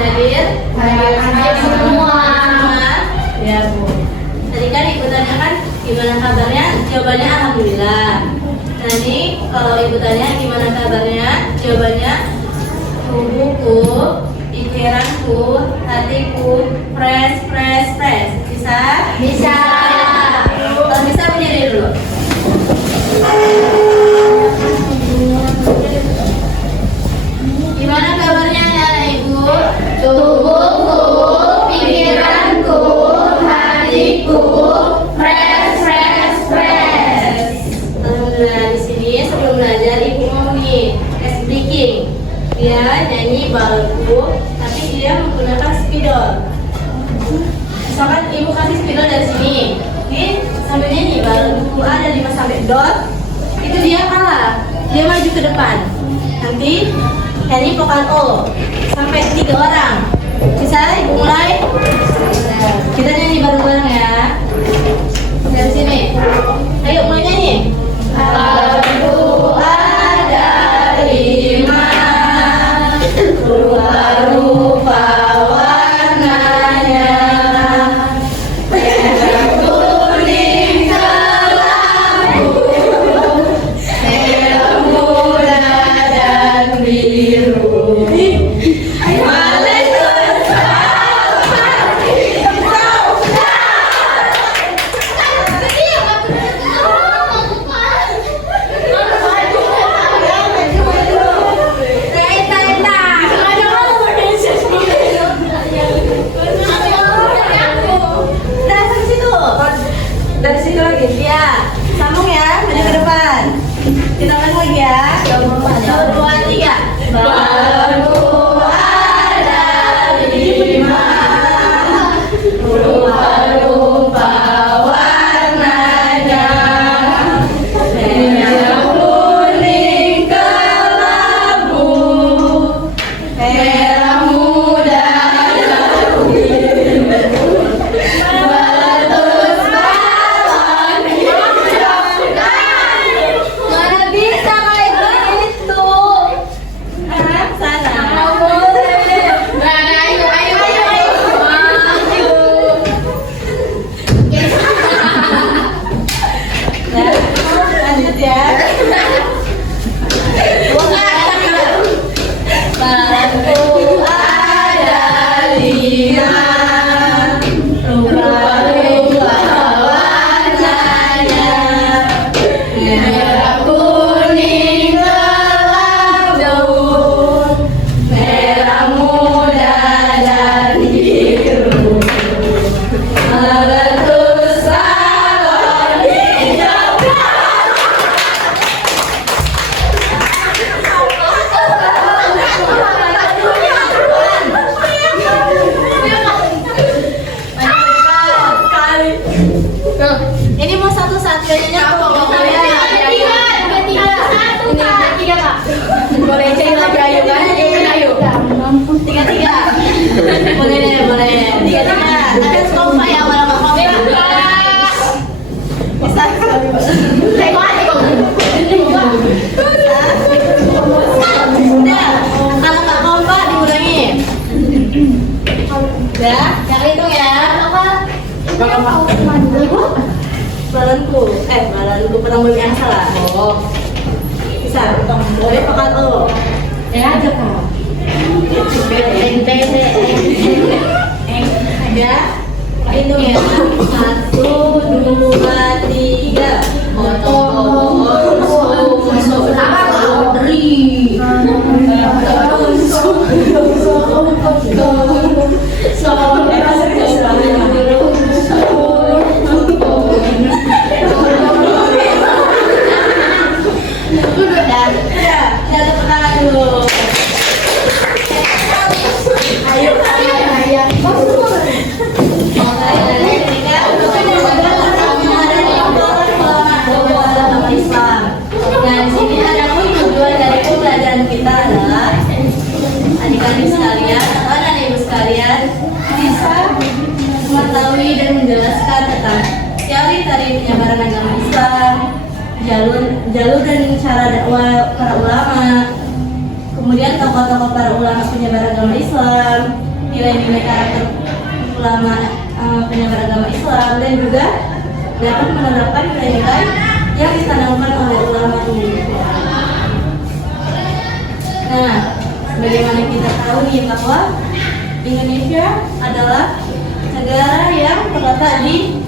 hadir? Hadir semua. Ya Bu. Tadi kan Ibu tanyakan gimana kabarnya? Jawabannya alhamdulillah. Nah ini kalau Ibu tanya gimana kabarnya? Jawabannya tubuhku, pikiranku, hatiku, fresh. Bisa? Bisa. Kalau bisa berdiri dulu. Gimana kabarnya ya Ibu? Tubuhku, pikiranku, hatiku, fresh. Alhamdulillah, di sini sebelum belajar Ibu mau nih tes breaking. Dia nyanyi balonku, tapi dia menggunakan spidol. Misalkan Ibu kasih spidol dari sini, nih sampai nyanyi balonku ada 5 sampai dot, itu dia kalah. Dia maju ke depan. Nanti nyanyi vokal O sampai 3 orang. Bisa Ibu mulai? Kita nyanyi bareng-bareng ya. Dari sini. Ayo mulai nyanyi. Balonku ada 5, rupa-rupa warnanya, merah, kuning, kelabu, merah muda dan biru. Dari situ lagi, ya. Sambung ya, maju ke depan. Kita ulang lagi ya. 1, 2, 3. Balonku ada 5, rupa-rupa warnanya, merah, kuning, kelabu, merah muda dan biru. Meletus balon hijau. Mana bisa kayak gitu? Sana. Lanjut ya. Balonku ada 5, rupa-rupa warnanya, merah, kuning, kelabu, merah muda dan biru. Meletus balon hijau. Ini mau satu-satunya pokoknya. Boleh cek lagi ayo kan? Ayo. 3. Boleh. 3. Ada kompa ya malam kompa. Bisa. Udah. Kalau nggak kompa diulangi. Udah. Yang hitung ya. Balonku penambah yang salah. Oh. Bisa. Boleh vokal O. Ya aja kak. Ya. Hitung ya. 1, 2, 3. adik-adik sekalian, anak ibu sekalian bisa mengetahui dan menjelaskan tentang teori tadi penyebaran agama Islam, jalur dan cara dakwah para ulama, kemudian tokoh-tokoh para ulama penyebar agama Islam, nilai-nilai karakter ulama penyebar agama Islam dan juga dapat menerapkan nilai-nilai yang ditanamkan oleh ulama Indonesia. Nah, bagaimana kita tahu nih bahwa Indonesia adalah negara yang terletak di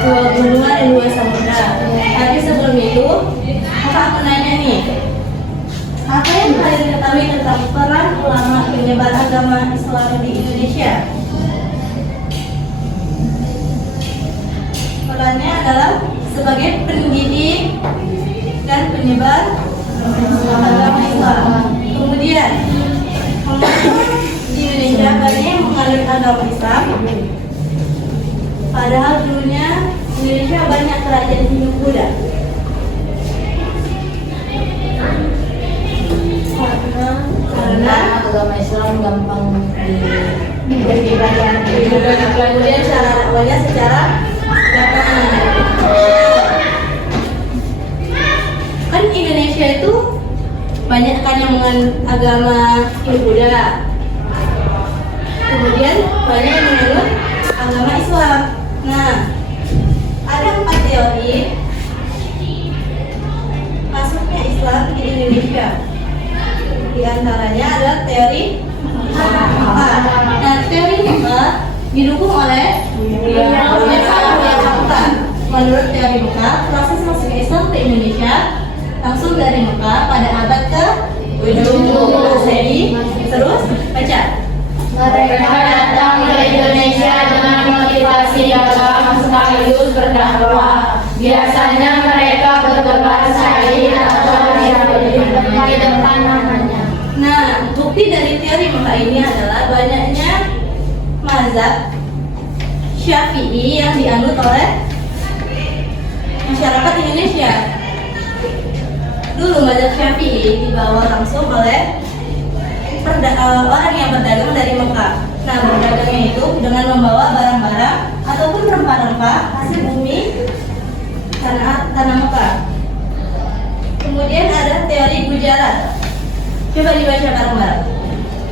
dua benua dan dua samudra. Tapi sebelum itu, aku nanya nih, apa yang kalian ketahui tentang peran ulama penyebar agama Islam di Indonesia? Perannya adalah sebagai pendidik dan penyebar agama Islam. Kemudian, di Indonesia banyak yang menganut agama Islam. Padahal dulunya Indonesia banyak kerajaan Hindu-Buddha. Karena agama Islam gampang dipelajari. Kemudian cara dakwahnya secara gampang. Kan Indonesia itu banyak kan yang menganut agama Hindu-Buddha. Kemudian banyak yang menganut agama Islam. Nah, ada 4 teori masuknya Islam di Indonesia. Di antaranya adalah teori Mekah. Nah, teori Mekah didukung oleh Mekah. Menurut teori Mekah, proses masuknya Islam ke Indonesia langsung dari Mekah pada abad ke-7 Masehi. Terus baca. Mereka datang ke Indonesia dengan motivasi dagang sekaligus berdakwah. Biasanya mereka berbahasa Arab atau di depan namanya. Nah, bukti dari teori Mekah ini adalah banyaknya mazhab Syafi'i yang dianut oleh masyarakat Indonesia. Dulu mazhab Syafi'i dibawa langsung oleh orang yang berdagang dari Mekah. Nah, berdagangnya itu dengan membawa barang-barang ataupun rempah-rempah hasil bumi tanah Mekah. Kemudian ada teori Gujarat. Coba dibaca bareng-bareng.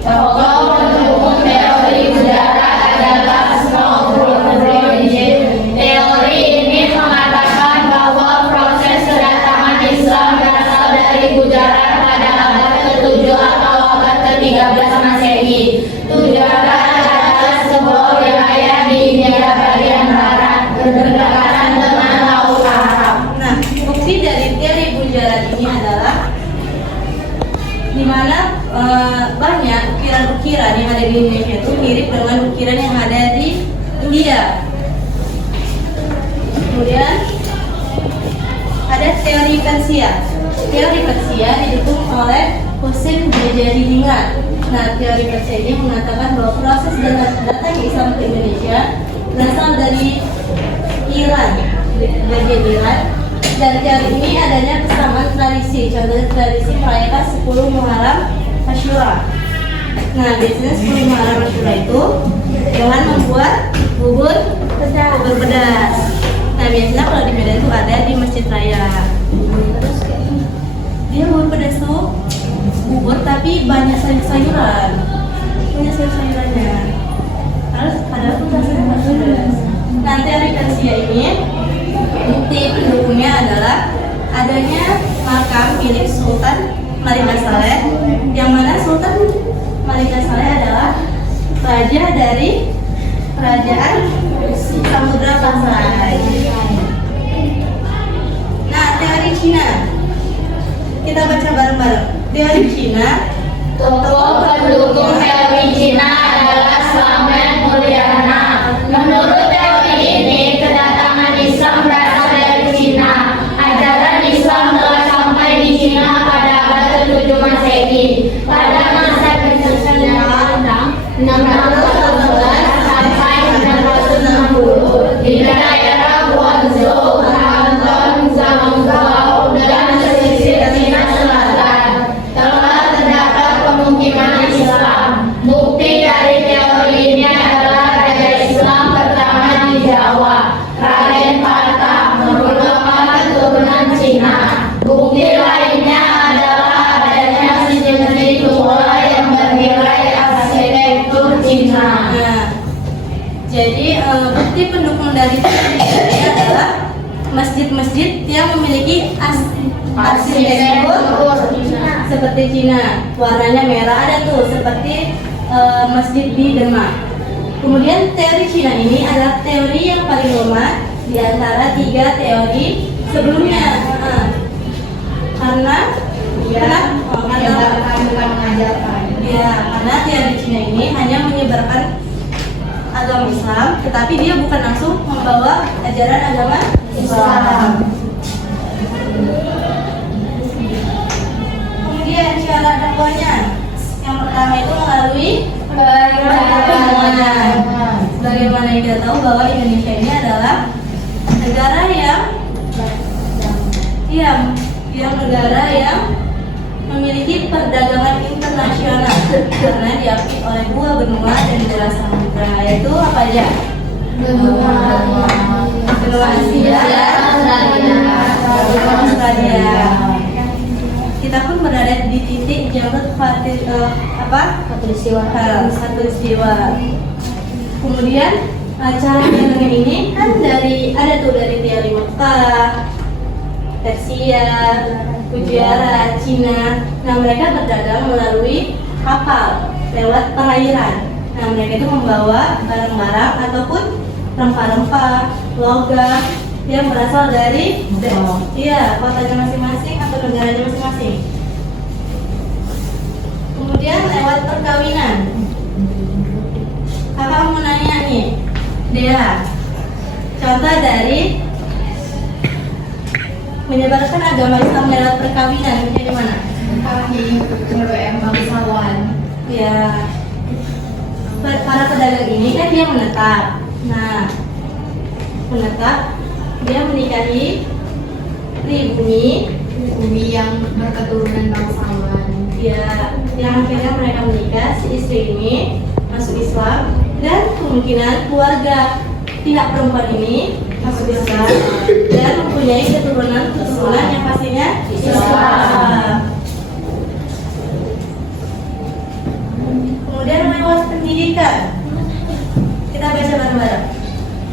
Tokoh pendukung teori Gujarat adalah Snow-Burn-Brojin. Teori ini mengatakan bahwa proses kedatangan Islam berasal dari Gujarat pada abad ke-7 atau abad ke-13 Masehi. Gujarat adalah sebuah wilayah di India bagian barat berdekatan dengan Laut Arab. Nah, bukti dari teori Gujarat ini adalah di mana banyak ukiran-ukiran yang ada di Indonesia itu mirip dengan ukiran yang ada di India. Kemudian ada teori Persia. Teori Persia didukung oleh Husain Bajadiningrat. Nah, teori Persia ini mengatakan bahwa proses datang Islam ke Indonesia berasal dari Iran, bagian Iran. Dan teori ini adanya kesamaan tradisi. Contohnya tradisi merayakan 10 Muharram Asyura. Nah, biasanya 10 Muharram Asyura itu dengan membuat bubur pedas. Nah, biasanya kalau di Medan itu ada di Masjid Raya. Terus dia bubur pedas tuh bubur tapi banyak sayur-sayuran. Banyak sayur-sayurannya. Terus padahal tuh rasanya nggak pedas. Nah, teori Persia ini bukti pendukungnya adalah adanya makam milik Sultan Malika Saleh, yang mana Sultan Malika Saleh adalah raja dari kerajaan Samudra Pasai. Nah, teori Cina kita baca bareng-bareng. Teori Cina, Tokoh pendukung teori Cina adalah Slamet Mulyana. Menurut teori ini, kedatangan Islam berasal dari Cina. Ajaran Islam telah sampai di Cina pada abad ke-7 Masehi. Pada masa kesusahan 612 sampai 660 di daerah Guangzhou, Canton, Zhangzhou, dan pesisir Cina Selatan telah terdapat pemukiman Islam. Bukti dari teori ini adalah Raja Islam pertama di Jawa, Raden Fata, merupakan keturunan Cina. Bukti lainnya adalah adanya masjid tua yang bernilai arsitektur Jadi bukti pendukung dari ini adalah masjid-masjid yang memiliki arsitektur seperti Cina, warnanya merah, ada tuh seperti masjid di Demak. Kemudian teori Cina ini adalah teori yang paling lemah di antara 3 teori sebelumnya. Karena teori Cina ini hanya menyebarkan agama Islam, tetapi dia bukan langsung membawa ajaran agama Islam. Kemudian syarat dakwahnya, yang pertama itu melalui pertemuan. Sebagaimana yang kita tahu bahwa Indonesia ini adalah negara negara yang memiliki perdagangan internasional karena diakui oleh 2 benua dan 2 samudra, yaitu apa aja? Benua Asia dan Australia. Kita pun berada di titik jalur khatulistiwa. Kemudian cara dengan ini kan dari teori Mekah, Persia, Gujarat, Cina. Nah, mereka berdagang melalui kapal lewat perairan. Nah, mereka itu membawa barang-barang ataupun rempah-rempah, logam yang berasal dari kotanya masing-masing atau negaranya masing-masing. Kemudian lewat perkawinan. Kakak mau nanya nih, Dea, contoh dari menyebarkan agama Islam lewat perkawinan menjadi mana? bangsawan. Ya, para pedagang ini kan dia menetap. Nah, dia menikahi pribumi yang berketurunan bangsawan. Ya, yang akhirnya mereka menikah. Si istri ini masuk Islam dan kemungkinan keluarga pihak perempuan ini masuk Islam dan mempunyai keturunan yang pastinya Islam. Kemudian lewat pendidikan, kita baca bareng-bareng.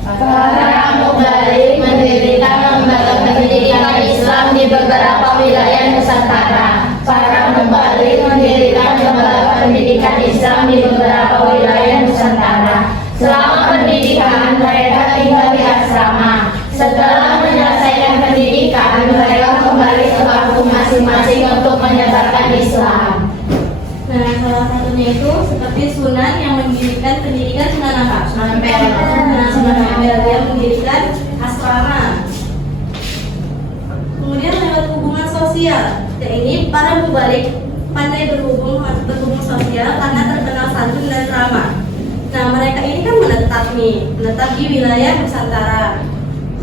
Para mubalik mendirikan lembaga pendidikan Islam di beberapa wilayah Nusantara. Para mubalik mendirikan lembaga pendidikan Islam di beberapa wilayah Nusantara. Selama pendidikan mereka tinggal di asrama. Setelah menyelesaikan pendidikan, mereka kembali ke kampung masing-masing untuk menyebarkan Islam. Nah, salah satunya itu seperti Sunan yang mendirikan pendidikan Sunan apa? Sunan Ampel. Nah, Sunan Ampel dia mendirikan asrama. Kemudian lewat hubungan sosial. Dan ini para mubalik pandai berhubung sosial karena terkenal santun dan ramah. Nah, mereka ini kan menetap di wilayah Nusantara.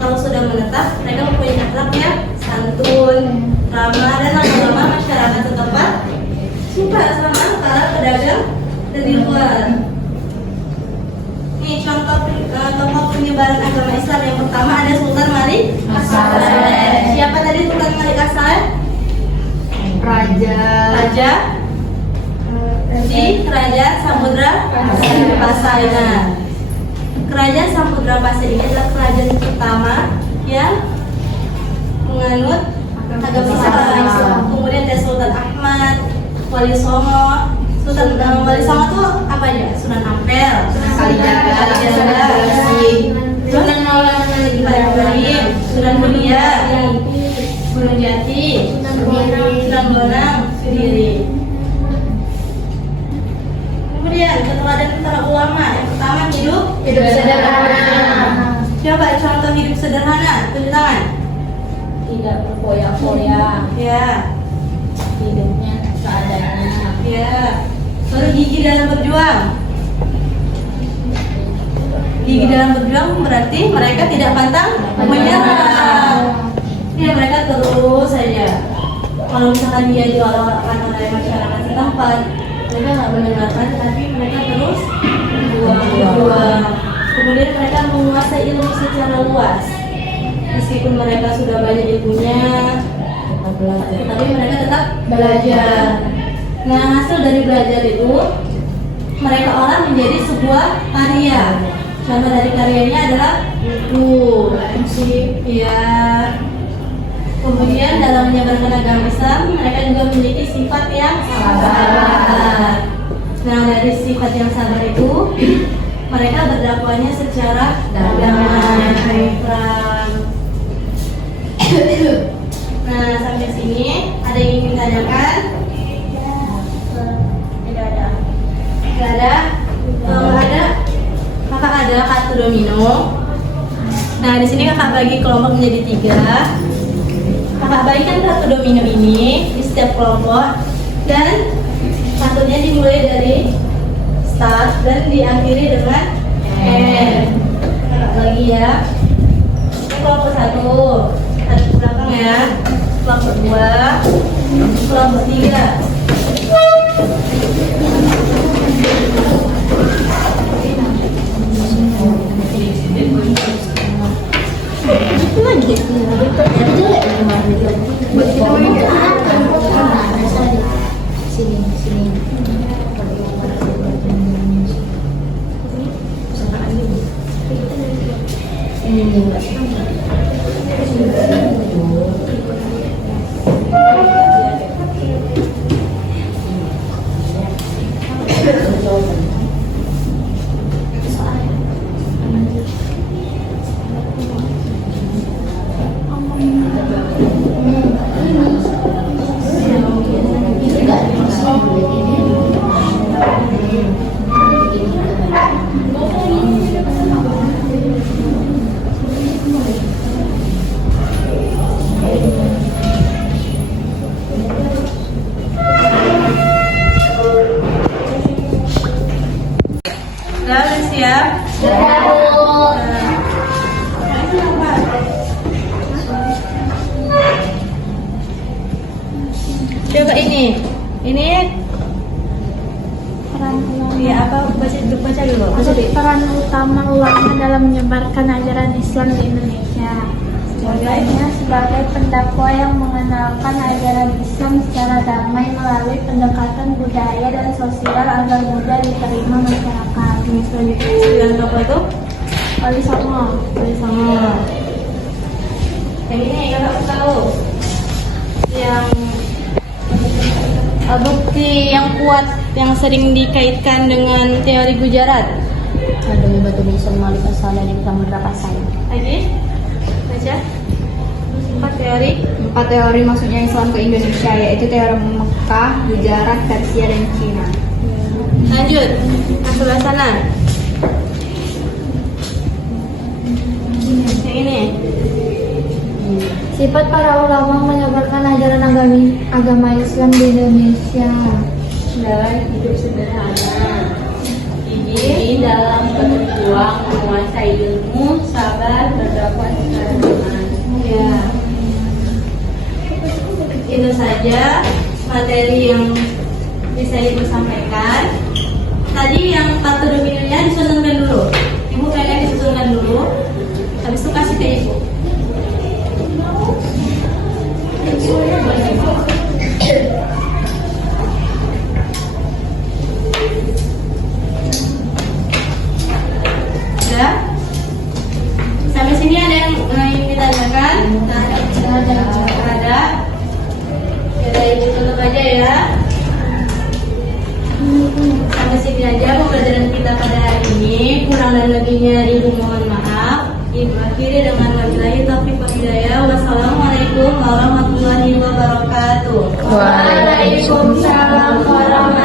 Kalau sudah menetap, mereka mempunyai akhlak yang santun, ramah, dan lama-lama masyarakat setempat suka sama para pedagang dari luar. Nih contoh tokoh penyebaran agama Islam yang pertama ada Sultan Malik As-Saleh. Siapa tadi Sultan Malik As-Saleh? Raja di Kerajaan Samudra Pasai. Nah, Kerajaan Samudra Pasai ini adalah kerajaan pertama yang menganut agama Islam. Kemudian ada Sultan Ahmad, Wali Songo. Wali Songo itu apa aja? Sunan Ampel, Sunan Kalijaga, Sunan Maulana Ibrahim, Sunan Mulia, Gunung Jati, Sunan Bonang, Kediri. Kemudian keteladanan para ulama. Yang pertama hidup sederhana. Coba contoh hidup sederhana, tunjuk tangan. Tidak berfoya-foya. Ya, Hidupnya seadanya. ya. Baru gigi dalam berjuang. Gigi dalam berjuang berarti mereka tidak pantang menyerah. Ya, mereka terus saja. Kalau misalkan dia diolok-olokkan oleh masyarakat setempat, mereka nggak mendengarkan, tapi mereka terus berjuang. Kemudian mereka menguasai ilmu secara luas. Meskipun mereka sudah banyak ilmunya, tapi mereka tetap belajar. Nah, hasil dari belajar itu mereka olah menjadi sebuah karya. Contoh dari karyanya adalah buku. Ya. Kemudian dalam menyebarkan agama Islam, mereka juga memiliki sifat yang sabar. Nah, dari sifat yang sabar itu, mereka berdakwahnya secara damai, terang. Nah, sampai sini ada yang ingin ditanyakan? Tidak ada. Tidak ada. Kalau ada, kakak ada kartu domino. Nah, di sini kakak bagi kelompok menjadi 3. Kakak bagikan kartu domino ini di setiap kelompok dan kartunya dimulai dari start dan diakhiri dengan end. Kakak bagi ya. Ini kelompok 1. Tarik ke belakang ya. Kelompok 2, kelompok 3. Udah siap? Coba ini ya apa baca dulu. Peran utama ulama dalam menyebarkan ajaran Islam di Indonesia. Sebagai pendakwah yang mengenalkan ajaran Islam secara damai melalui pendekatan budaya dan sosial agar mudah diterima masyarakat. Sembilan tokoh itu Wali Songo. Yang ini kakak tahu yang bukti yang kuat yang sering dikaitkan dengan teori Gujarat. Ada batu nisan Malik Asala di Samudra Pasai. Lagi baca 4 teori maksudnya Islam ke Indonesia, yaitu teori Mekah, Gujarat, Persia, dan Cina. Lanjut ke sebelah sana. Yang ini Sifat para ulama menyebarkan ajaran agama Islam di Indonesia. dalam hidup sederhana, gigih dalam berjuang, menguasai ilmu, sabar, berdakwah secara iman. Ya, itu saja materi yang bisa ibu sampaikan. Tadi yang kartu dominonya disusunkan dulu. Ibu pengen disusunkan dulu, habis itu kasih ke ibu. Sudah? Sampai sini ada yang ingin ditanyakan? Ada. Ya, ibu tutup aja ya. Sampai sini aja pembelajaran kita pada hari ini. Kurang dan lebihnya ibu mohon maaf. Ibu akhiri dengan wabillahi taufiq wal hidayah. Wassalamualaikum warahmatullahi wabarakatuh. Waalaikumsalam warahmatullahi wabarakatuh.